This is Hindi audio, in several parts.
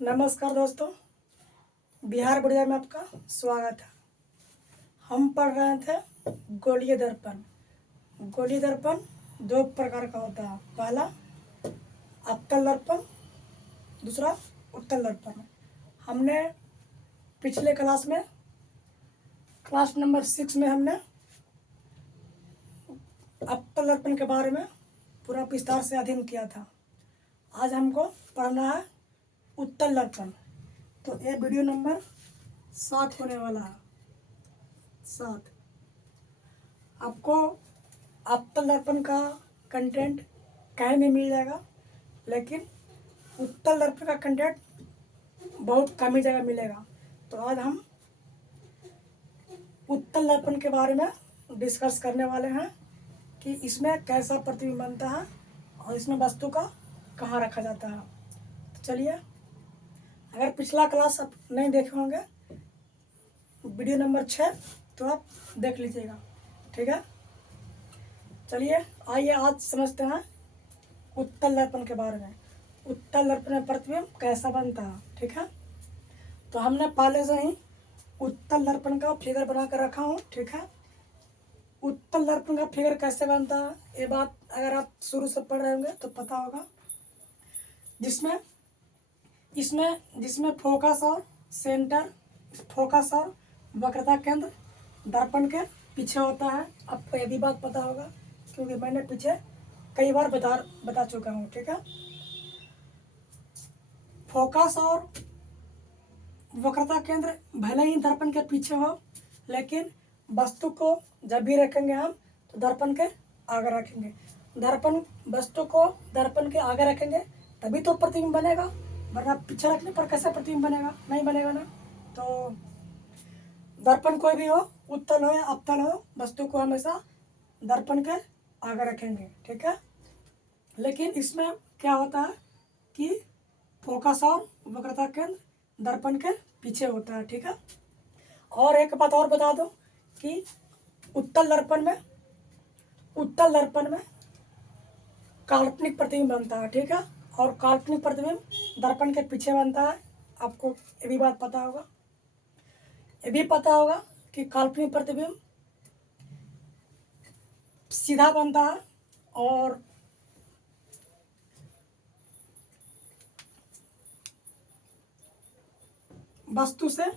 नमस्कार दोस्तों, बिहार बढ़िया में आपका स्वागत है। हम पढ़ रहे थे गोलीय दर्पण। गोलीय दर्पण दो प्रकार का होता है। पहला अवतल दर्पण, दूसरा उत्तल दर्पण। हमने पिछले क्लास नंबर 6 में हमने अवतल दर्पण के बारे में पूरा विस्तार से अध्ययन किया था। आज हमको पढ़ना है उत्तल दर्पण। तो ये वीडियो नंबर 7 होने वाला है। 7 आपको अवतल दर्पण का कंटेंट कहीं भी मिल जाएगा, लेकिन उत्तल दर्पण का कंटेंट बहुत कम ही जगह मिलेगा। तो आज हम उत्तल दर्पण के बारे में डिस्कस करने वाले हैं कि इसमें कैसा प्रतिबिंब बनता है और इसमें वस्तु का कहाँ रखा जाता है। तो चलिए, अगर पिछला क्लास आप नहीं देखे होंगे, वीडियो नंबर 6, तो आप देख लीजिएगा, ठीक है। चलिए आइए आज समझते हैं उत्तल दर्पण के बारे में। उत्तल दर्पण में प्रतिबिंब कैसा बनता है, ठीक है। तो हमने पहले से ही उत्तल दर्पण का फिगर बना कर रखा हूँ, ठीक है। उत्तल दर्पण का फिगर कैसे बनता है, ये बात अगर आप शुरू से पढ़ रहे होंगे तो पता होगा। जिसमें फोकस और सेंटर, फोकस और वक्रता केंद्र दर्पण के पीछे होता है। आपको यह भी बात पता होगा क्योंकि मैंने पीछे कई बार बता चुका हूँ, ठीक है। फोकस और वक्रता केंद्र भले ही दर्पण के पीछे हो, लेकिन वस्तु को जब भी रखेंगे हम तो दर्पण के आगे रखेंगे। वस्तु को दर्पण के आगे रखेंगे तभी तो प्रतिबिंब बनेगा, वरना पीछे रखने पर कैसे प्रतिबिंब बनेगा? नहीं बनेगा ना। तो दर्पण कोई भी हो, उत्तल हो या अवतल हो, वस्तु को हमेशा दर्पण के आगे रखेंगे, ठीक है। लेकिन इसमें क्या होता है कि फोकस और वक्रता केंद्र दर्पण के पीछे होता है, ठीक है। और एक बात और बता दूं कि उत्तल दर्पण में काल्पनिक प्रतिबिंब बनता है, ठीक है। और काल्पनिक प्रतिबिंब दर्पण के पीछे बनता है। आपको ये भी बात पता होगा। ये भी पता होगा कि काल्पनिक प्रतिबिंब सीधा बनता है और वस्तु से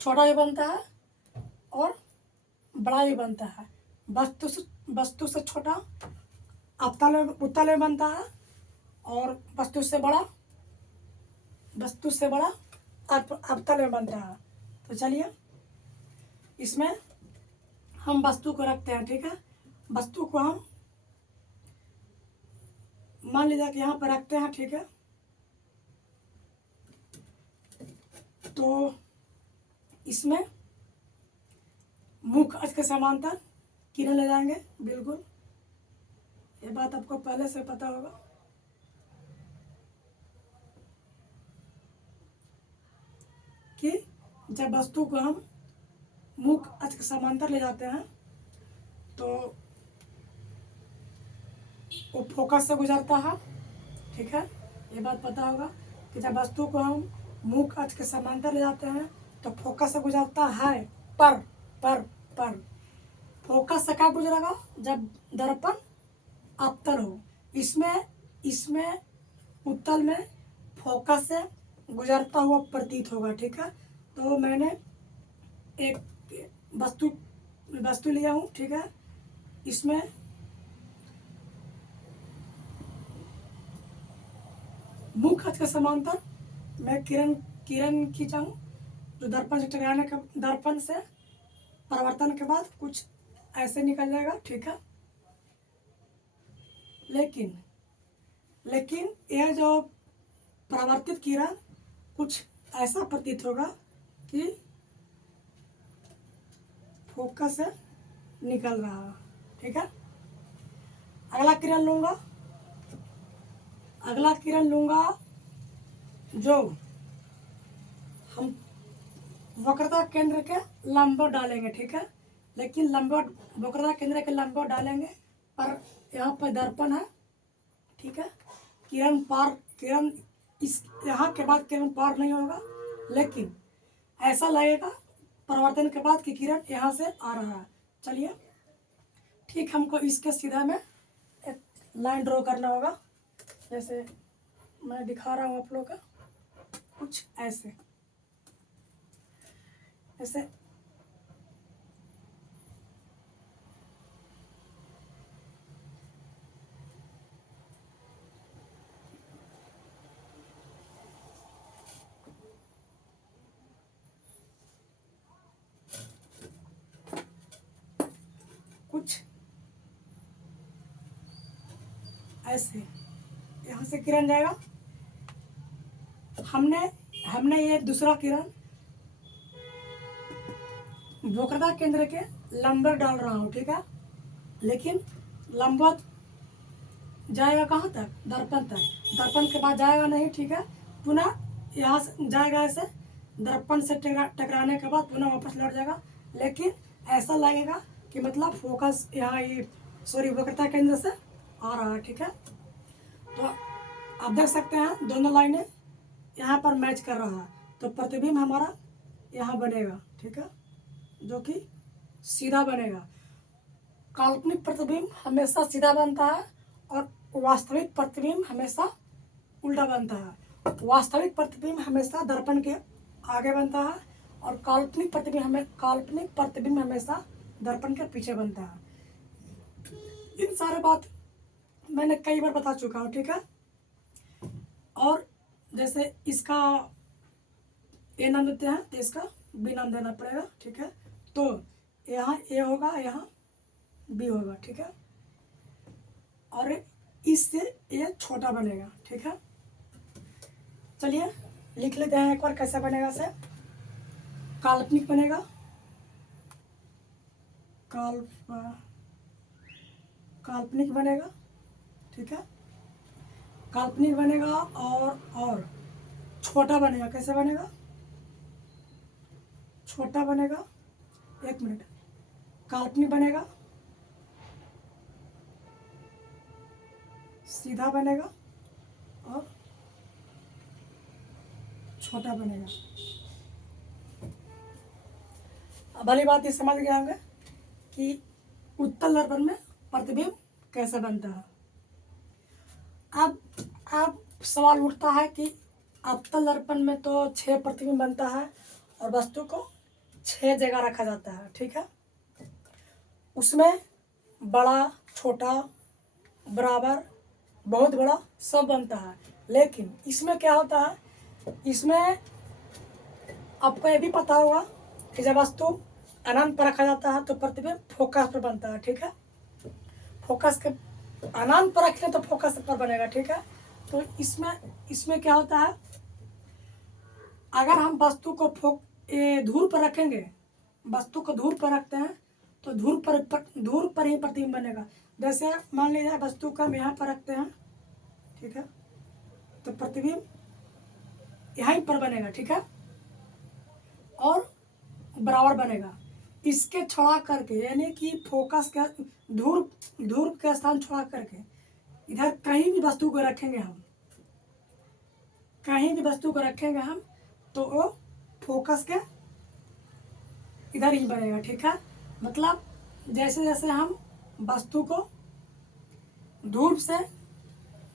छोटा भी बनता है और बड़ा भी बनता है। वस्तु से छोटा उत्तल में बनता है और वस्तु से बड़ा अवतल में बनता है। तो चलिए, इसमें हम वस्तु को रखते हैं, ठीक है। वस्तु को हम मान लीजिए कि यहाँ पर रखते हैं, ठीक है। तो इसमें मुख्य अक्ष के समांतर किरण ले जाएंगे, बिल्कुल। ये बात आपको पहले से पता होगा। कि जब वस्तु को हम मुख्य अक्ष के समांतर ले जाते हैं तो वो फोकस से गुजरता है, ठीक है। ये बात पता होगा कि जब वस्तु को हम मुख्य अक्ष के समांतर ले जाते हैं तो फोकस से गुजरता है, पर फोकस से क्या गुजरेगा? जब दर्पण अवतल हो। इसमें उत्तल में फोकस से गुजरता हुआ प्रतीत होगा, ठीक है। तो मैंने एक वस्तु लिया हूँ, ठीक है। इसमें मुख्य अक्ष के समांतर मैं किरण खींचाऊँ जो दर्पण से परावर्तन के बाद कुछ ऐसे निकल जाएगा, ठीक है। लेकिन यह जो परावर्तित किरण कुछ ऐसा प्रतीत होगा कि फोकस से निकल रहा है, ठीक है। अगला किरण लूंगा जो हम वक्रता केंद्र के लंबवत डालेंगे, ठीक है। लेकिन वक्रता केंद्र के लंबवत डालेंगे, पर यहाँ पर दर्पण है, ठीक है। किरण इस यहाँ के बाद किरण पार नहीं होगा, लेकिन ऐसा लगेगा परिवर्तन के बाद कि किरण यहाँ से आ रहा है। चलिए, ठीक, हमको इसके सीधा में एक लाइन ड्रॉ करना होगा, जैसे मैं दिखा रहा हूँ आप लोग का, कुछ ऐसे ऐसे कुछ ऐसे यहाँ से किरण जाएगा। हमने ये दूसरा किरण वक्रता केंद्र के लंबवत डाल रहा हूँ, ठीक है, लेकिन लंबवत जाएगा कहाँ तक? दर्पण तक। दर्पण के बाद जाएगा नहीं, ठीक है, पुनः यहाँ से जाएगा ऐसे, दर्पण से टकराने के बाद पुनः वापस लौट जाएगा, लेकिन ऐसा लगेगा कि मतलब फोकस यहाँ ये वक्रता केंद्र से आ रहा है, ठीक है। तो आप देख सकते हैं दोनों लाइनें यहाँ पर मैच कर रहा है, तो प्रतिबिंब हमारा यहाँ बनेगा, ठीक है, जो कि सीधा बनेगा। काल्पनिक प्रतिबिंब हमेशा सीधा बनता है और वास्तविक प्रतिबिंब हमेशा उल्टा बनता है। वास्तविक प्रतिबिंब हमेशा दर्पण के आगे बनता है और काल्पनिक प्रतिबिंब हमेशा दर्पण के पीछे बनता है। इन सारे बात मैंने कई बार बता चुका हूँ, ठीक है। और जैसे इसका ए नाम देते हैं तो इसका बी नाम देना पड़ेगा, ठीक है। तो यहाँ ए होगा, यहाँ बी होगा, ठीक है, और इससे ये छोटा बनेगा, ठीक है। चलिए लिख लेते हैं एक बार कैसा बनेगा से। काल्पनिक बनेगा, काल्पनिक बनेगा, ठीक है, काल्पनिक बनेगा और छोटा बनेगा। कैसे बनेगा? छोटा बनेगा, एक मिनट, काल्पनिक बनेगा, सीधा बनेगा और छोटा बनेगा। अब भली बात ये समझ गए होंगे कि उत्तल दर्पण में प्रतिबिंब कैसे बनता है। अब सवाल उठता है कि अवतल दर्पण में तो 6 प्रतिबिंब बनता है और वस्तु को 6 जगह रखा जाता है, ठीक है। उसमें बड़ा, छोटा, बराबर, बहुत बड़ा सब बनता है, लेकिन इसमें क्या होता है, इसमें आपको ये भी पता होगा कि जब वस्तु अनंत पर रखा जाता है तो प्रतिबिंब फोकस पर बनता है, ठीक है। फोकस के अनंत पर रखें तो फोकस पर बनेगा, ठीक है। तो इसमें क्या होता है, अगर हम वस्तु को धूर पर रखेंगे, वस्तु को धूर पर रखते हैं तो धूर पर ही प्रतिबिंब बनेगा। जैसे मान लीजिए वस्तु को हम यहाँ पर रखते हैं, ठीक है, तो प्रतिबिंब यहीं पर बनेगा, ठीक है, और बराबर बनेगा। इसके छोड़ा करके, यानी कि फोकस के धूर के स्थान छोड़ा करके इधर कहीं भी वस्तु को रखेंगे हम, कहीं भी वस्तु को रखेंगे हम, तो वो फोकस के इधर ही बनेगा, ठीक है। मतलब जैसे जैसे हम वस्तु को धूप से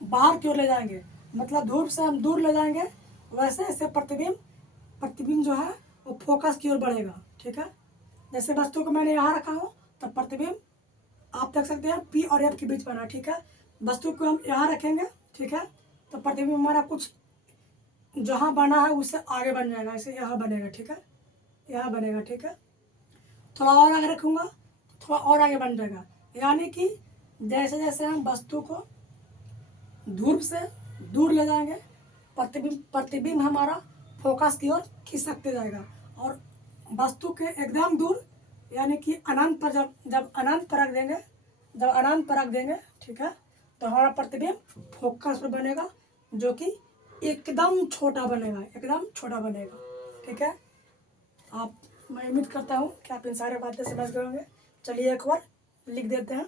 बाहर की ओर ले जाएंगे, मतलब धूप से हम दूर ले जाएंगे, वैसे ऐसे प्रतिबिंब जो है वो फोकस की ओर बढ़ेगा, ठीक है। जैसे वस्तु को मैंने यहाँ रखा हूँ तो प्रतिबिंब आप देख सकते हैं पी और एफ के बीच बना, ठीक है। वस्तु को हम यहाँ रखेंगे, ठीक है, तो प्रतिबिंब हमारा कुछ जहाँ बना है उससे आगे बन जाएगा, ऐसे यहाँ बनेगा, ठीक है, यहाँ बनेगा, ठीक है। थोड़ा और आगे रखूँगा, थोड़ा और आगे बन जाएगा। यानी कि जैसे जैसे हम वस्तु को धूप से दूर ले जाएंगे, प्रतिबिंब हमारा फोकस की ओर खिसकते जाएगा, और वस्तु के एकदम दूर, यानी कि अनंत पर जब अनंत पर रख देंगे, ठीक है, तो हमारा प्रतिबिंब फोकस पर बनेगा, जो कि एकदम छोटा बनेगा, एकदम छोटा बनेगा, ठीक है। मैं उम्मीद करता हूँ कि आप इन सारे बातें समझ गए होंगे। चलिए एक बार लिख देते हैं,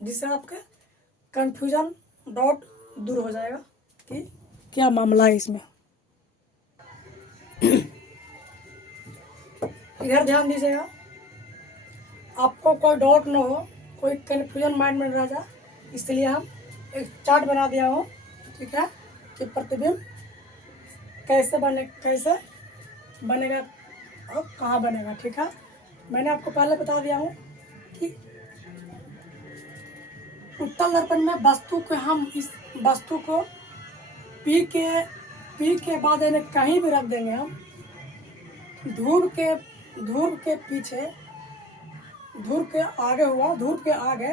जिससे आपके कन्फ्यूजन डाउट दूर हो जाएगा कि क्या मामला है इसमें। इधर ध्यान दीजिएगा, आपको कोई डाउट ना हो, कोई कन्फ्यूजन माइंड में रह जाए, इसलिए हम एक चार्ट बना दिया हूँ, ठीक है, कि प्रतिबिंब कैसे बनेगा और कहाँ बनेगा, ठीक है। मैंने आपको पहले बता दिया हूँ कि उत्तल दर्पण में वस्तु को हम इस वस्तु को पी के बाद यानी कहीं भी रख देंगे हम, ध्रुव के पीछे, ध्रुव के आगे हुआ, ध्रुव के आगे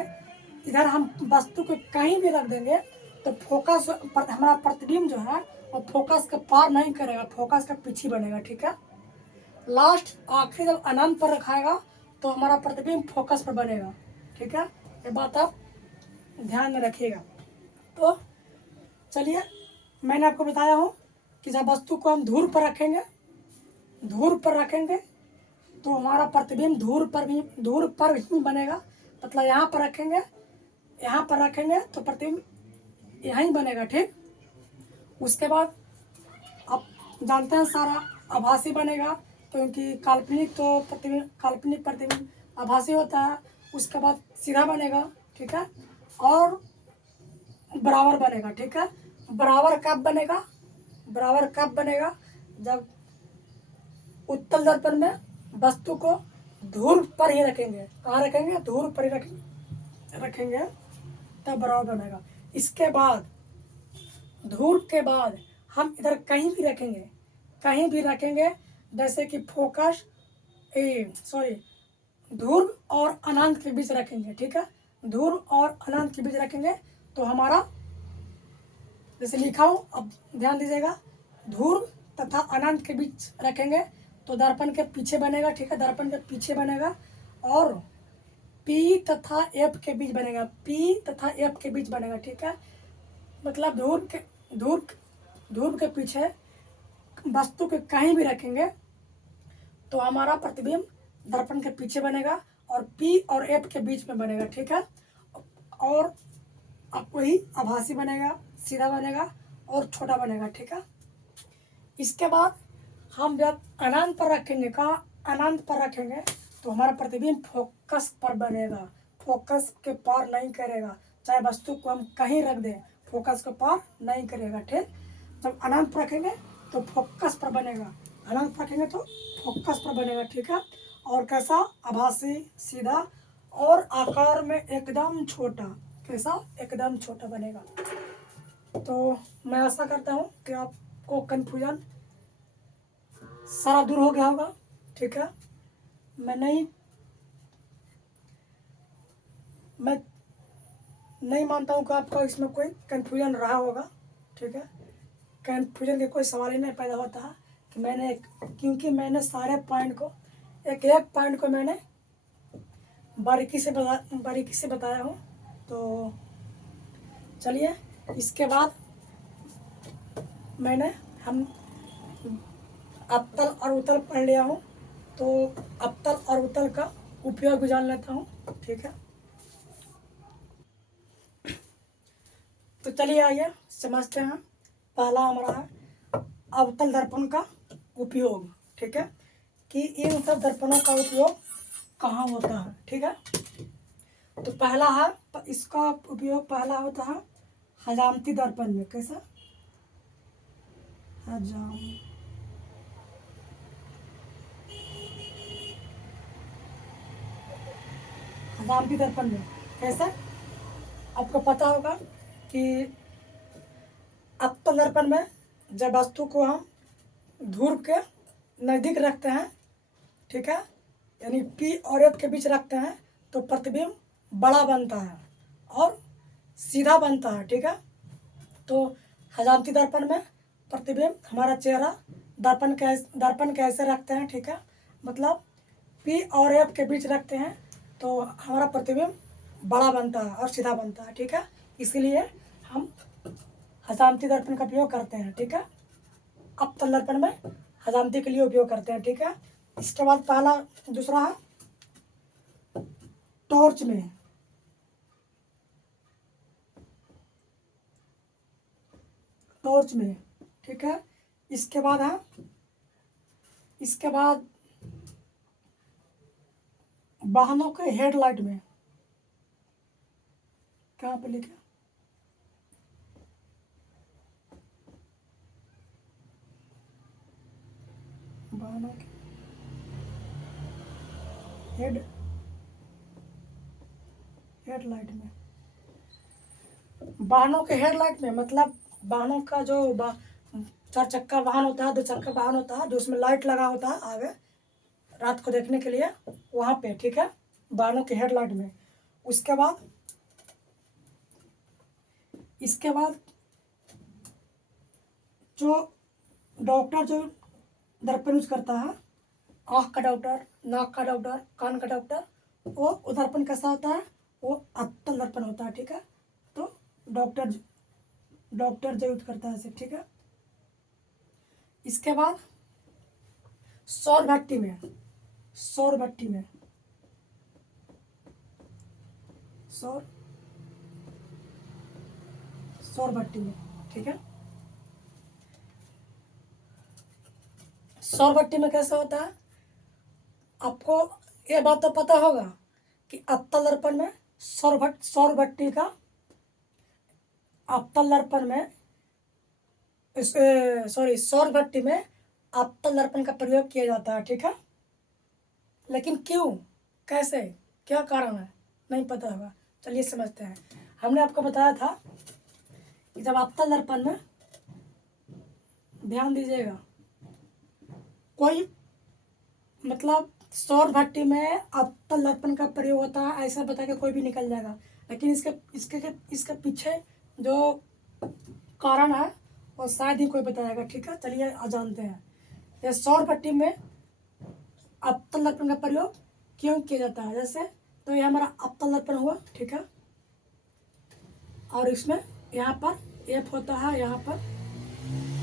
इधर हम वस्तु को कहीं भी रख देंगे तो फोकस हमारा प्रतिबिंब जो है वो फोकस के पार नहीं करेगा, फोकस के पीछे बनेगा, ठीक है। लास्ट आखिर जब अनंत पर रखाएगा तो हमारा प्रतिबिंब फोकस पर बनेगा, ठीक है। ये बात आप ध्यान में रखिएगा। तो चलिए, मैंने आपको बताया हूँ कि जब वस्तु को हम ध्रुव पर रखेंगे तो हमारा प्रतिबिंब ध्रुव पर ही बनेगा, मतलब यहाँ पर रखेंगे तो प्रतिबिंब यहीं बनेगा, ठीक। उसके बाद आप जानते हैं सारा आभासी बनेगा, क्योंकि काल्पनिक प्रतिबिंब आभासी होता है। उसके बाद सीधा बनेगा, ठीक है, और बराबर बनेगा, ठीक है। बराबर कब बनेगा जब उत्तल दर्पण में वस्तु को ध्रुव पर ही रखेंगे। कहाँ रखेंगे? ध्रुव पर ही रखेंगे, तब बराबर बनेगा। इसके बाद ध्रुव के बाद हम इधर कहीं भी रखेंगे, जैसे कि ध्रुव और अनंत के बीच रखेंगे, ठीक है। ध्रुव और अनंत के बीच रखेंगे तो हमारा, जैसे लिखा हूँ, अब ध्यान दीजिएगा, ध्रुव तथा अनंत के बीच रखेंगे तो दर्पण के पीछे बनेगा, ठीक है, दर्पण के पीछे बनेगा। और P तथा F के बीच बनेगा, ठीक है। मतलब ध्रुव के पीछे वस्तु के कहीं भी रखेंगे तो हमारा प्रतिबिंब दर्पण के पीछे बनेगा और P और F के बीच में बनेगा, ठीक है। और अब वही आभासी बनेगा, सीधा बनेगा और छोटा बनेगा, ठीक है। इसके बाद हम जब अनंत पर रखेंगे तो हमारा प्रतिबिंब फोकस पर बनेगा, फोकस के पार नहीं करेगा। चाहे वस्तु को हम कहीं रख दें, फोकस के पार नहीं करेगा, ठीक। जब अनंत पर रखेंगे तो फोकस पर बनेगा, ठीक है। और कैसा? आभासी, सीधा और आकार में एकदम छोटा। कैसा? एकदम छोटा बनेगा। तो मैं आशा करता हूँ कि आपको कन्फ्यूजन सारा दूर हो गया होगा, ठीक है। मैं नहीं मानता हूँ कि आपका इसमें कोई कन्फ्यूजन रहा होगा, ठीक है। कन्फ्यूजन के कोई सवाल ही नहीं पैदा होता है कि क्योंकि मैंने सारे पॉइंट को एक पॉइंट को मैंने बारीकी से बताया हूँ। तो चलिए, इसके बाद हम अवतल और उत्तल पढ़ लिया हूँ, तो अवतल और उत्तल का उपयोग भी जान लेता हूँ, ठीक है। तो चलिए आइए समझते हैं। पहला हमारा है अवतल दर्पण का उपयोग, ठीक है, कि इन सब दर्पणों का उपयोग कहाँ होता है, ठीक है। तो पहला है, इसका उपयोग पहला होता है हजामती दर्पण में। कैसा? हजामती दर्पण में कैसा? आपको पता होगा कि अवतल दर्पण में जब वस्तु को हम ध्रुव के नज़दीक रखते हैं, ठीक है, यानी P और F के बीच रखते हैं तो प्रतिबिंब बड़ा बनता है और सीधा बनता है, ठीक है। तो हजामती दर्पण में प्रतिबिंब, हमारा चेहरा दर्पण के ऐसे रखते हैं, ठीक है, मतलब P और F के बीच रखते हैं तो हमारा प्रतिबिंब बड़ा बनता है और सीधा बनता है, ठीक है। इसीलिए हम हजामती दर्पण का उपयोग करते हैं, ठीक है। अवतल दर्पण में हजामती के लिए उपयोग करते हैं, ठीक है। इसके बाद दूसरा है टॉर्च में। टॉर्च में, ठीक है। इसके बाद है, इसके बाद वाहनों के हेडलाइट में, कहाँ पे लिखे, वाहनों के हेडलाइट में, वाहनों के हेडलाइट में मतलब वाहनों का जो चार चक्का वाहन होता है, दो चक्का वाहन होता है, जो उसमें लाइट लगा होता है आगे रात को देखने के लिए, वहाँ पे, ठीक है, वाहनों के हेडलाइट में। उसके बाद इसके बाद जो डॉक्टर जो दर्पण यूज करता है, आँख का डॉक्टर, नाक का डॉक्टर, कान का डॉक्टर, वो दर्पण कैसा होता है, वो अत्तल दर्पण होता है, ठीक है। तो डॉक्टर जो यूज करता है इसे, ठीक है। इसके बाद सौर भट्टी में, सौर भट्टी में, सौर भट्टी में, ठीक है। सौर भट्टी में कैसा होता है, आपको ये बात तो पता होगा कि अवतल दर्पण में सौर भट्टी का, अवतल दर्पण में सौर भट्टी में अवतल दर्पण का प्रयोग किया जाता है, ठीक है। लेकिन क्यों, कैसे, क्या कारण है, नहीं पता होगा। चलिए समझते हैं। हमने आपको बताया था कि जब अवतल दर्पण में, ध्यान दीजिएगा, कोई मतलब सौर भट्टी में अवतल दर्पण का प्रयोग होता है ऐसा बता के कोई भी निकल जाएगा, लेकिन इसके पीछे जो कारण है वो शायद ही कोई बताएगा, ठीक है। चलिए जानते हैं ये सौर भट्टी में अवतल दर्पण का प्रयोग क्यों किया जाता है। जैसे तो ये हमारा अवतल दर्पण हुआ, ठीक है, और इसमें यहाँ पर एफ होता है, यहाँ पर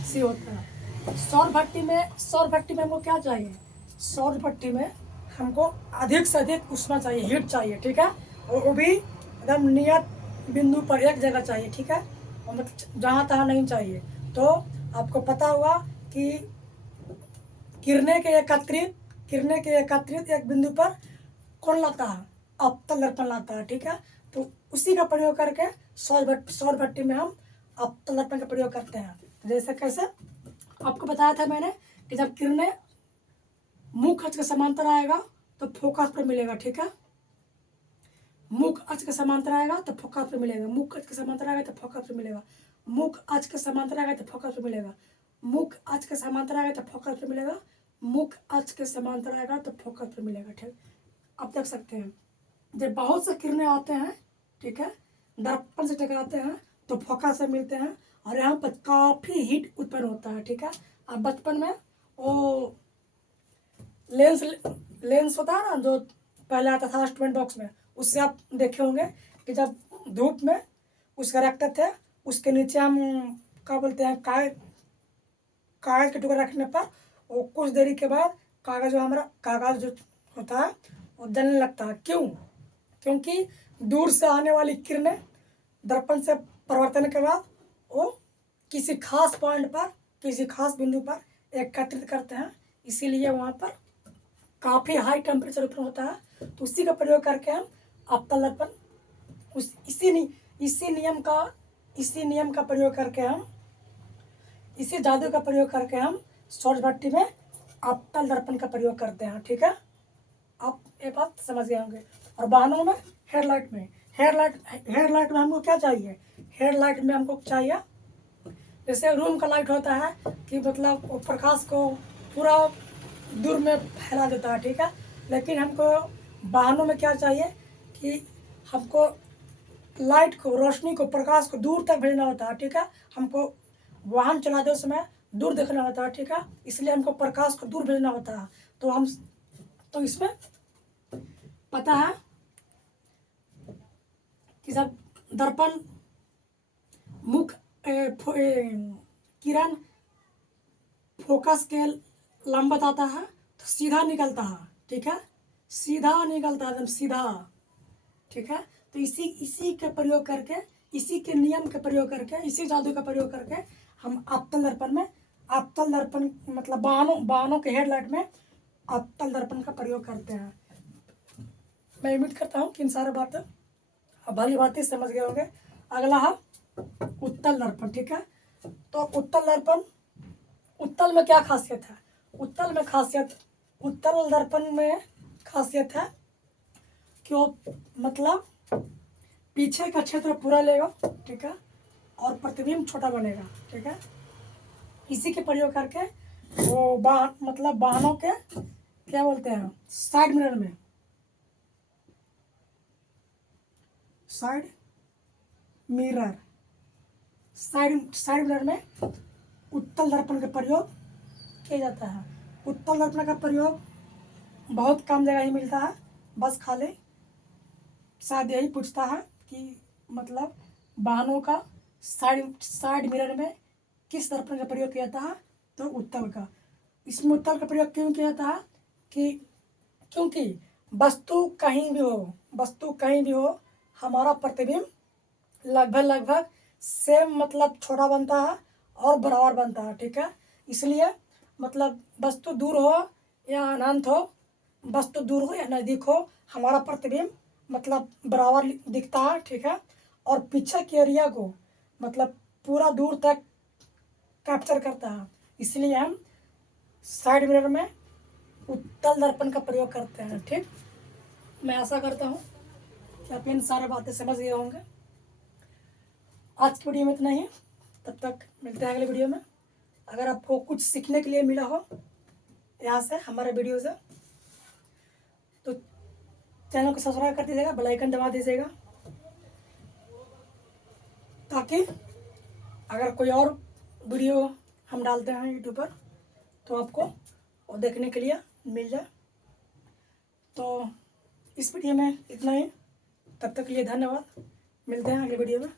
सी होता है। सौर भट्टी में हमको क्या चाहिए, सौर भट्टी में हमको अधिक से अधिक ऊष्मा चाहिए, हीट चाहिए, ठीक है, और वो भी एकदम नियत बिंदु पर एक जगह चाहिए, ठीक है, और मतलब जहाँ तहाँ नहीं चाहिए। तो आपको पता होगा कि किरणें के एकत्रित एक बिंदु पर कौन लाता है, अवतल दर्पण लाता है, ठीक है। तो उसी का प्रयोग करके सौर भट्टी में हम अवतल दर्पण का प्रयोग करते हैं। जैसे कैसे आपको बताया था मैंने कि जब किरणें मुख्य अक्ष के समांतर आएगा तो फोकस पर मिलेगा, ठीक है। मुख्य अक्ष के समांतर आएगा तो फोकस पर मिलेगा, मुख्य अक्ष के समांतर आएगा तो फोकस पर मिलेगा, मुख्य अक्ष के समांतर आएगा तो फोकस पर मिलेगा, मुख्य अक्ष के समांतर आएगा तो फोकस पर मिलेगा, मुख्य अक्ष के समांतर आएगा तो फोकस पर मिलेगा, ठीक। आप देख सकते हैं जब बहुत से किरणें आते हैं, ठीक है, दर्पण से टकराते हैं तो फोकस से मिलते हैं और यहाँ पर काफ़ी हीट उत्पन्न होता है, ठीक है। अब बचपन में वो लेंस होता है ना जो पहले आता था इंस्ट्रूमेंट बॉक्स में, उससे आप देखे होंगे कि जब धूप में उसका रखते थे, उसके नीचे हम क्या बोलते हैं, कागज के टुकड़े रखने पर वो कुछ देरी के बाद कागज जो होता है वो जलने लगता है। क्यों, क्योंकि दूर से आने वाली किरणें दर्पण से परिवर्तन के बाद वो किसी खास पॉइंट पर, किसी खास बिंदु पर एकत्रित करते हैं, इसीलिए वहाँ पर काफ़ी हाई टेम्परेचर उत्पन्न होता है। तो उसी का प्रयोग करके हम अवतल दर्पण इसी नियम का प्रयोग करके हम, इसी जादू का प्रयोग करके हम सौर भट्टी में अवतल दर्पण का प्रयोग करते हैं, ठीक है। आप ये बात समझ गए होंगे। और वाहनों में हेडलाइट में हमको क्या चाहिए, हेडलाइट में हमको चाहिए जैसे रूम का लाइट होता है कि मतलब वो प्रकाश को पूरा दूर में फैला देता है, ठीक है। लेकिन हमको वाहनों में क्या चाहिए कि हमको लाइट को, रोशनी को, प्रकाश को दूर तक भेजना होता है, ठीक है। हमको वाहन चलाते समय दूर देखना होता है, ठीक है, इसलिए हमको प्रकाश को दूर भेजना होता है। तो इसमें पता है कि जब दर्पण किरण फोकस के लंबत आता है तो सीधा निकलता है, ठीक है, सीधा निकलता है, एकदम सीधा, ठीक है। तो इसी के प्रयोग करके इसी के नियम का प्रयोग करके, इसी जादू का प्रयोग करके हम अवतल दर्पण में, अवतल दर्पण मतलब वाहनों के हेडलाइट में अवतल दर्पण का प्रयोग करते हैं। मैं उम्मीद करता हूँ कि इन सारे बातें अब भली बातें समझ गए होंगे। अगला है उत्तल दर्पण। ठीक है, तो उत्तल दर्पण, उत्तल में क्या खासियत है? उत्तल में खासियत, उत्तल दर्पण में खासियत है कि वो मतलब पीछे का क्षेत्र पूरा लेगा। ठीक है, और प्रतिबिंब छोटा बनेगा। ठीक है, इसी के प्रयोग करके वो मतलब वाहनों के क्या बोलते हैं, साइड मिरर में, साइड मिरर, साइड मिरर में उत्तल दर्पण का प्रयोग किया जाता है। उत्तल दर्पण का प्रयोग बहुत कम जगह ही मिलता है। बस खाली शायद यही पूछता है कि मतलब वाहनों का साइड मिरर में किस दर्पण का प्रयोग किया जाता है, तो उत्तल का। इसमें उत्तल का प्रयोग क्यों किया जाता है कि क्योंकि वस्तु कहीं भी हो, वस्तु कहीं भी हो, हमारा प्रतिबिंब लगभग सेम मतलब छोटा बनता है और बराबर बनता है। ठीक है, इसलिए मतलब वस्तु दूर हो या अनंत हो, वस्तु दूर हो या नज़दीक हो, हमारा प्रतिबिंब मतलब बराबर दिखता है। ठीक है, और पीछे के एरिया को मतलब पूरा दूर तक कैप्चर करता है। इसलिए हम साइड मिरर में उत्तल दर्पण का प्रयोग करते हैं। ठीक, मैं आशा करता हूँ कि आप इन सारे बातें समझ गए होंगे। आज की वीडियो में इतना ही, तब तक मिलते हैं अगले वीडियो में। अगर आपको कुछ सीखने के लिए मिला हो यहाँ से, हमारे वीडियो से, तो चैनल को सब्सक्राइब कर दीजिएगा, बेल आइकन दबा दीजिएगा, ताकि अगर कोई और वीडियो हम डालते हैं यूट्यूब पर तो आपको वो देखने के लिए मिल जाए। तो इस वीडियो में इतना ही, तब तक के लिए धन्यवाद। मिलते हैं अगले वीडियो में।